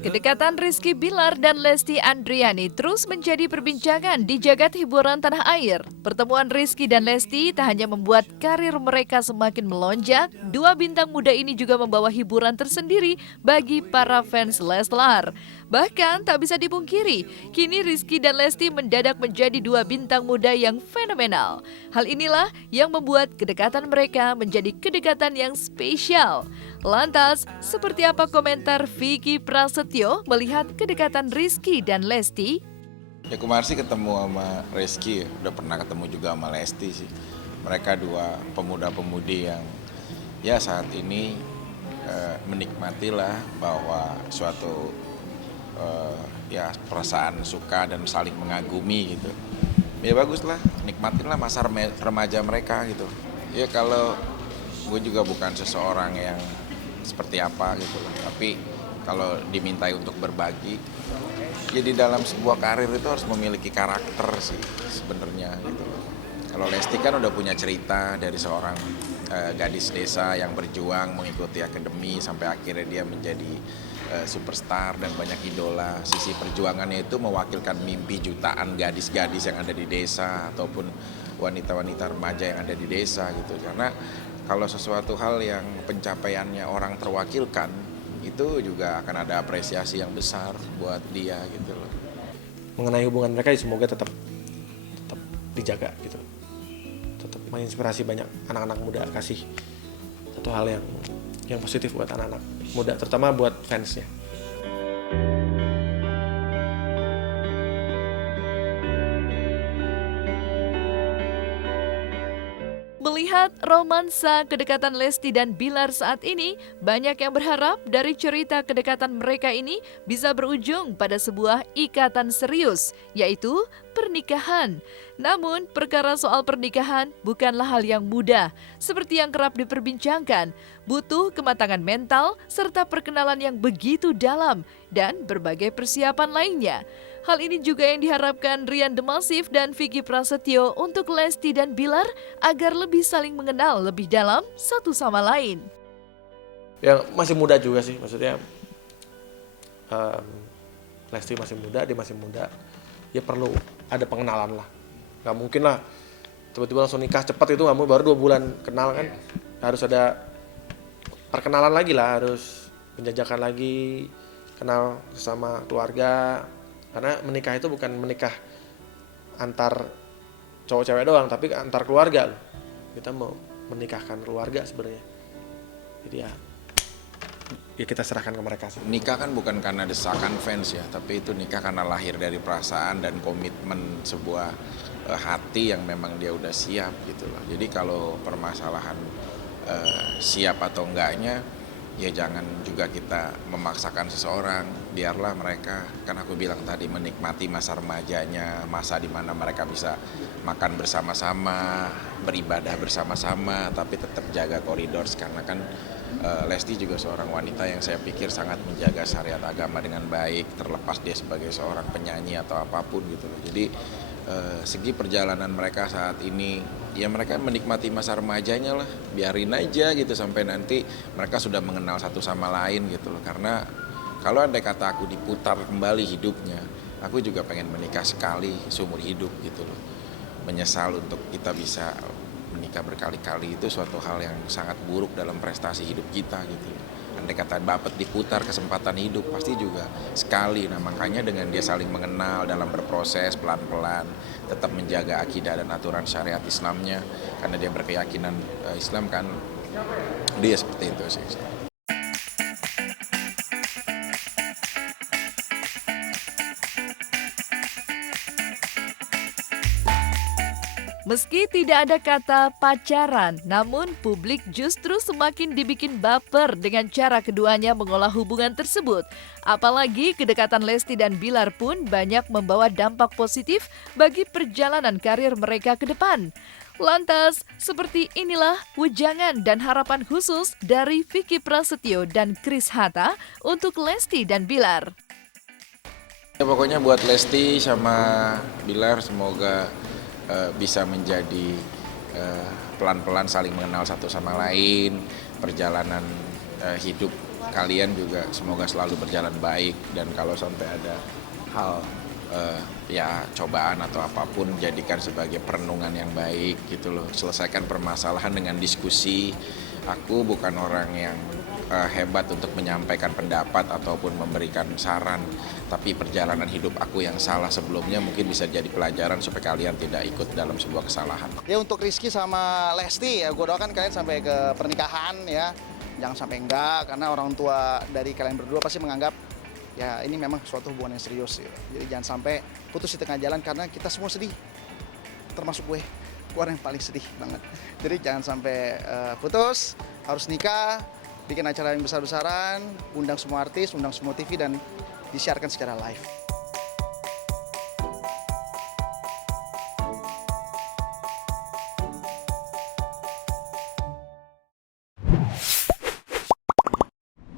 Kedekatan Rizky Bilar dan Lesti Andriani terus menjadi perbincangan di jagat hiburan tanah air. Pertemuan Rizky dan Lesti tak hanya membuat karir mereka semakin melonjak, dua bintang muda ini juga membawa hiburan tersendiri bagi para fans Leslar. Bahkan tak bisa dipungkiri, kini Rizky dan Lesti mendadak menjadi dua bintang muda yang fenomenal. Hal inilah yang membuat kedekatan mereka menjadi kedekatan yang spesial. Lantas, seperti apa komentar Vicky Prasetyo melihat kedekatan Rizky dan Lesti? Ya kemarin sih ketemu sama Rizky, udah pernah ketemu juga sama Lesti sih. Mereka dua pemuda-pemudi yang ya saat ini menikmatilah bahwa suatu ya perasaan suka dan saling mengagumi gitu. Ya baguslah, nikmatinlah masa remaja mereka gitu. Ya kalau gue juga bukan seseorang yang seperti apa gitu loh, tapi kalau dimintai untuk berbagi, ya di dalam sebuah karir itu harus memiliki karakter sih sebenarnya gitu loh. Kalau Lesti kan udah punya cerita dari seorang gadis desa yang berjuang mengikuti akademi sampai akhirnya dia menjadi superstar dan banyak idola. Sisi perjuangannya itu mewakilkan mimpi jutaan gadis-gadis yang ada di desa ataupun wanita-wanita remaja yang ada di desa gitu. Karena kalau sesuatu hal yang pencapaiannya orang terwakilkan, itu juga akan ada apresiasi yang besar buat dia gitu loh. Mengenai hubungan mereka semoga tetap dijaga gitu, tetap menginspirasi banyak anak-anak muda, kasih satu hal yang positif buat anak-anak muda, terutama buat fansnya. Melihat romansa kedekatan Lesti dan Bilar saat ini, banyak yang berharap dari cerita kedekatan mereka ini bisa berujung pada sebuah ikatan serius, yaitu pernikahan. Namun, perkara soal pernikahan bukanlah hal yang mudah, seperti yang kerap diperbincangkan. Butuh kematangan mental serta perkenalan yang begitu dalam dan berbagai persiapan lainnya. Hal ini juga yang diharapkan Rian The Massive dan Vicky Prasetyo untuk Lesti dan Bilar agar lebih saling mengenal lebih dalam satu sama lain. Ya masih muda juga sih, maksudnya Lesti masih muda, dia masih muda, ya perlu ada pengenalan lah. Gak mungkin lah tiba-tiba langsung nikah cepat, itu kamu baru 2 bulan kenal kan. Harus ada perkenalan lagi lah, harus penjajakan lagi, kenal sama keluarga. Karena menikah itu bukan menikah antar cowok cewek doang, tapi antar keluarga loh. Kita mau menikahkan keluarga sebenarnya. Jadi ya kita serahkan ke mereka sih. Nikah kan bukan karena desakan fans ya, tapi itu nikah karena lahir dari perasaan dan komitmen sebuah hati yang memang dia udah siap gitu loh. Jadi kalau permasalahan siap atau enggaknya, ya jangan juga kita memaksakan seseorang. Biarlah mereka, kan aku bilang tadi, menikmati masa remajanya, masa dimana mereka bisa makan bersama-sama, beribadah bersama-sama, tapi tetap jaga koridor. Karena kan Lesti juga seorang wanita yang saya pikir sangat menjaga syariat agama dengan baik, terlepas dia sebagai seorang penyanyi atau apapun gitu loh. Jadi segi perjalanan mereka saat ini, ya mereka menikmati masa remajanya lah, biarin aja gitu sampai nanti mereka sudah mengenal satu sama lain gitu loh. Karena kalau andai kata aku diputar kembali hidupnya, aku juga pengen menikah sekali seumur hidup gitu loh. Menyesal untuk kita bisa menikah berkali-kali itu suatu hal yang sangat buruk dalam prestasi hidup kita gitu loh. Andai kata dapat diputar kesempatan hidup, pasti juga sekali. Nah makanya dengan dia saling mengenal dalam berproses pelan-pelan, tetap menjaga akidah dan aturan syariat Islamnya, karena dia berkeyakinan Islam kan, dia seperti itu sih. Meski tidak ada kata pacaran, namun publik justru semakin dibikin baper dengan cara keduanya mengolah hubungan tersebut. Apalagi kedekatan Lesti dan Bilar pun banyak membawa dampak positif bagi perjalanan karir mereka ke depan. Lantas, seperti inilah wejangan dan harapan khusus dari Vicky Prasetyo dan Chris Hatta untuk Lesti dan Bilar. Ya, pokoknya buat Lesti sama Bilar semoga bisa menjadi pelan-pelan saling mengenal satu sama lain, perjalanan hidup kalian juga semoga selalu berjalan baik, dan kalau sampai ada hal ya cobaan atau apapun, jadikan sebagai perenungan yang baik gitu loh. Selesaikan permasalahan dengan diskusi. Aku bukan orang yang hebat untuk menyampaikan pendapat ataupun memberikan saran, tapi perjalanan hidup aku yang salah sebelumnya mungkin bisa jadi pelajaran supaya kalian tidak ikut dalam sebuah kesalahan. Ya untuk Rizky sama Lesti ya gue doakan kalian sampai ke pernikahan ya. Jangan sampai enggak, karena orang tua dari kalian berdua pasti menganggap ya ini memang suatu hubungan yang serius ya. Jadi jangan sampai putus di tengah jalan, karena kita semua sedih. Termasuk gue orang yang paling sedih banget. Jadi jangan sampai putus, harus nikah, bikin acara yang besar-besaran, undang semua artis, undang semua TV dan disiarkan secara live.